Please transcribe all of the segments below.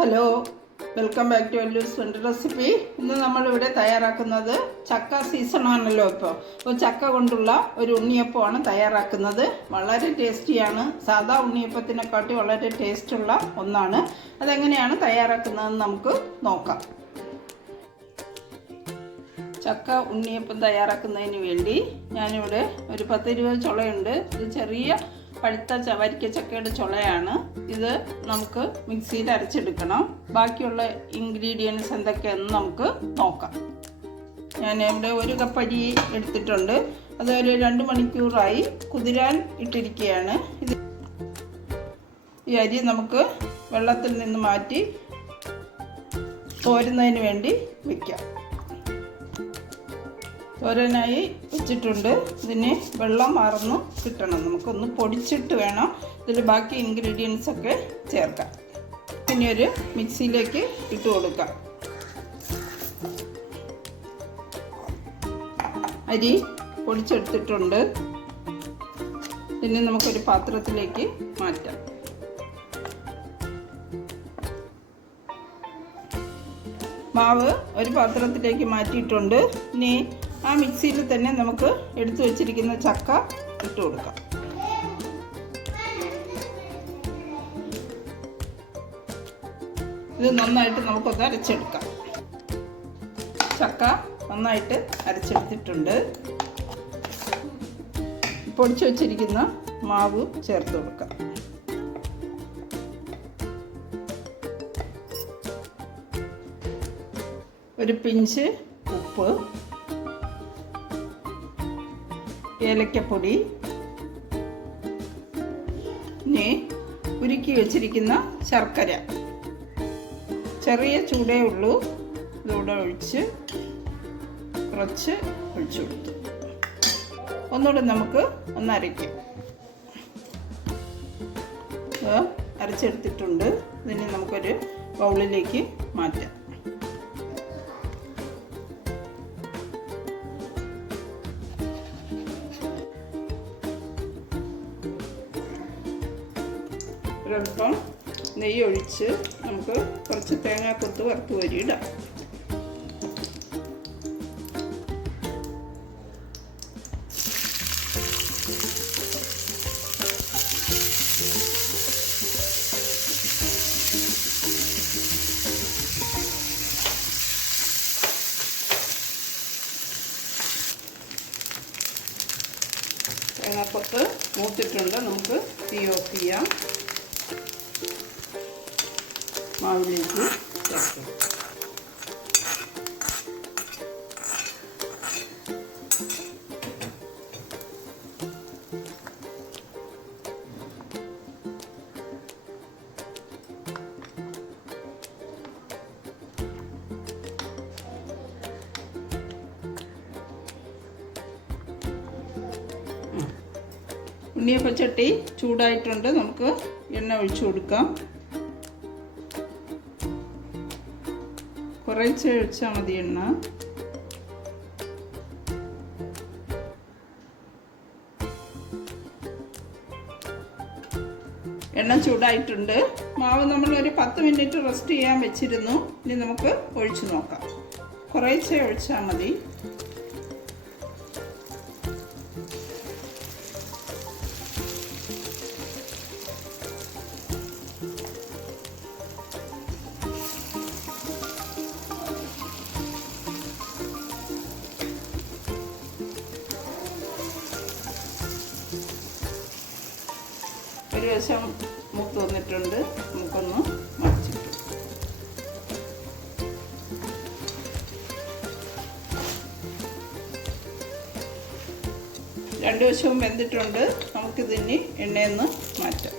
Hello, welcome back to അല്ലൂസ് food recipe. ഇന്ന് നമ്മളിവിടെ തയ്യാറാക്കുന്നത് ചക്ക സീസണാണല്ലോ അപ്പോൾ ചക്ക കൊണ്ടുള്ള ഒരു ഉണ്ണിയപ്പമാണ് തയ്യാറാക്കുന്നത്. വളരെ ടേസ്റ്റിയാണ്. സാധാ ഉണ്ണിയപ്പത്തിനെക്കാട്ടി വളരെ ടേസ്റ്റുള്ള ഒന്നാണ്. അതെങ്ങനെയാണ് തയ്യാറാക്കുന്നതെന്ന് നമുക്ക് നോക്കാം. ചക്ക ഉണ്ണിയപ്പം തയ്യാറാക്കുന്നതിന് വേണ്ടി ഞാനിവിടെ ഒരു 10-20 ചുളയുണ്ട്. ഇത് ചെറിയ പഴുത്ത വരിക്ക ചക്കയുടെ ചുളയാണ്. ഇത് നമുക്ക് മിക്സിയിൽ അരച്ചെടുക്കണം. ബാക്കിയുള്ള ഇൻഗ്രീഡിയൻസ് എന്തൊക്കെയാണെന്ന് നമുക്ക് നോക്കാം. ഞാൻ ഇവിടെ 1 കപ്പ് അരി എടുത്തിട്ടുണ്ട്. അത് ഒരു 2 മണിക്കൂറായി കുതിരാൻ ഇട്ടിരിക്കുകയാണ്. ഈ അരി നമുക്ക് വെള്ളത്തിൽ നിന്ന് മാറ്റി തോരുന്നതിന് വേണ്ടി വയ്ക്കാം. തോരനായി വെച്ചിട്ടുണ്ട്. ഇതിന് വെള്ളം മറന്നു കിട്ടണം. നമുക്കൊന്ന് പൊടിച്ചിട്ട് വേണം ഇതിൽ ബാക്കി ഇൻഗ്രീഡിയൻസ് ഒക്കെ ചേർക്കാം. പിന്നെ ഒരു മിക്സിയിലേക്ക് ഇട്ട് കൊടുക്കാം. അരി പൊടിച്ചെടുത്തിട്ടുണ്ട്. പിന്നെ നമുക്കൊരു പാത്രത്തിലേക്ക് മാറ്റാം. മാവ് ഒരു പാത്രത്തിലേക്ക് മാറ്റിയിട്ടുണ്ട്. ഇനി ആ മിക്സിയിൽ തന്നെ നമുക്ക് എടുത്തു വച്ചിരിക്കുന്ന ചക്ക ഇട്ട് കൊടുക്കാം. ഇത് നന്നായിട്ട് നമുക്കൊന്ന് അരച്ചെടുക്കാം. ചക്ക നന്നായിട്ട് അരച്ചെടുത്തിട്ടുണ്ട്. പൊടിച്ചു വച്ചിരിക്കുന്ന മാവ് ചേർത്ത് കൊടുക്കാം. ഒരു പിഞ്ച് ഉപ്പ്, ഏലക്കപ്പൊടി, ഇനി ഉരുക്കി വെച്ചിരിക്കുന്ന ശർക്കര. ചെറിയ ചൂടേ ഉള്ളൂ. ഇതൂടെ ഒഴിച്ച് കുറച്ച് ഒഴിച്ചു കൊടുത്തു. ഒന്നുകൂടെ നമുക്ക് ഒന്ന് അരയ്ക്കാം. അരച്ചെടുത്തിട്ടുണ്ട്. ഇതിനെ നമുക്കൊരു ബൗളിലേക്ക് മാറ്റാം. ഒരൽപ്പം നെയ്യ് ഒഴിച്ച് നമുക്ക് കുറച്ച് തേങ്ങാക്കൊത്ത് വറുത്ത് കോരിയിടാം. തേങ്ങാക്കൊത്ത് മൂത്തിട്ടുണ്ട്. നമുക്ക് തീ ഓഫ് ചെയ്യാം. മാവിലേക്ക് ചേർക്കും. ഉണ്ണിയപ്പച്ചട്ടി ചൂടായിട്ടുണ്ട്. നമുക്ക് എണ്ണ ഒഴിച്ചു കൊടുക്കാം. കുറച്ച് ഒഴിച്ചാൽ മതി എണ്ണ. എണ്ണ ചൂടായിട്ടുണ്ട്. മാവ് നമ്മൾ ഒരു 10 മിനിറ്റ് റെസ്റ്റ് ചെയ്യാൻ വെച്ചിരുന്നു. ഇനി നമുക്ക് ഒഴിച്ചു നോക്കാം. കുറച്ച് ഒഴിച്ചാൽ മതി. ഒരു വശം മൂത്ത് വന്നിട്ടുണ്ട്. നമുക്കൊന്ന് മറിച്ചിട്ടു. രണ്ട് വശവും വെന്തിട്ടുണ്ട്. നമുക്കിതിന് എണ്ണയിൽ നിന്ന് മാറ്റാം.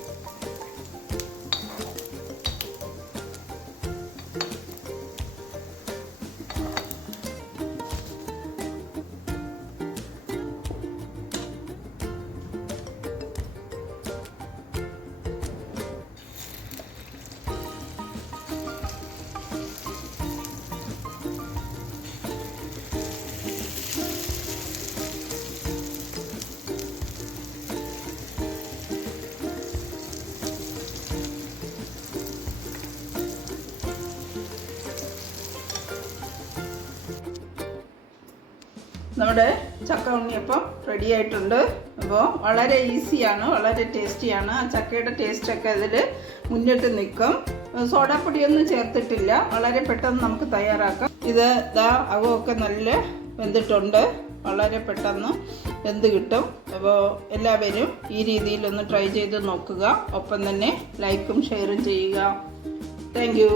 നമ്മുടെ ചക്ക ഉണ്ണിയപ്പം റെഡി ആയിട്ടുണ്ട്. അപ്പോൾ വളരെ ഈസിയാണ്, വളരെ ടേസ്റ്റിയാണ്. ആ ചക്കയുടെ ടേസ്റ്റൊക്കെ അതിൽ മുന്നിട്ട് നിൽക്കും. സോഡാപ്പൊടിയൊന്നും ചേർത്തിട്ടില്ല. വളരെ പെട്ടെന്ന് നമുക്ക് തയ്യാറാക്കാം. ഇത് അകമൊക്കെ നല്ല വെന്തിട്ടുണ്ട്. വളരെ പെട്ടെന്ന് വെന്ത് കിട്ടും. അപ്പോൾ എല്ലാവരും ഈ രീതിയിലൊന്ന് ട്രൈ ചെയ്ത് നോക്കുക. ഒപ്പം തന്നെ ലൈക്കും ഷെയറും ചെയ്യുക. Thank you.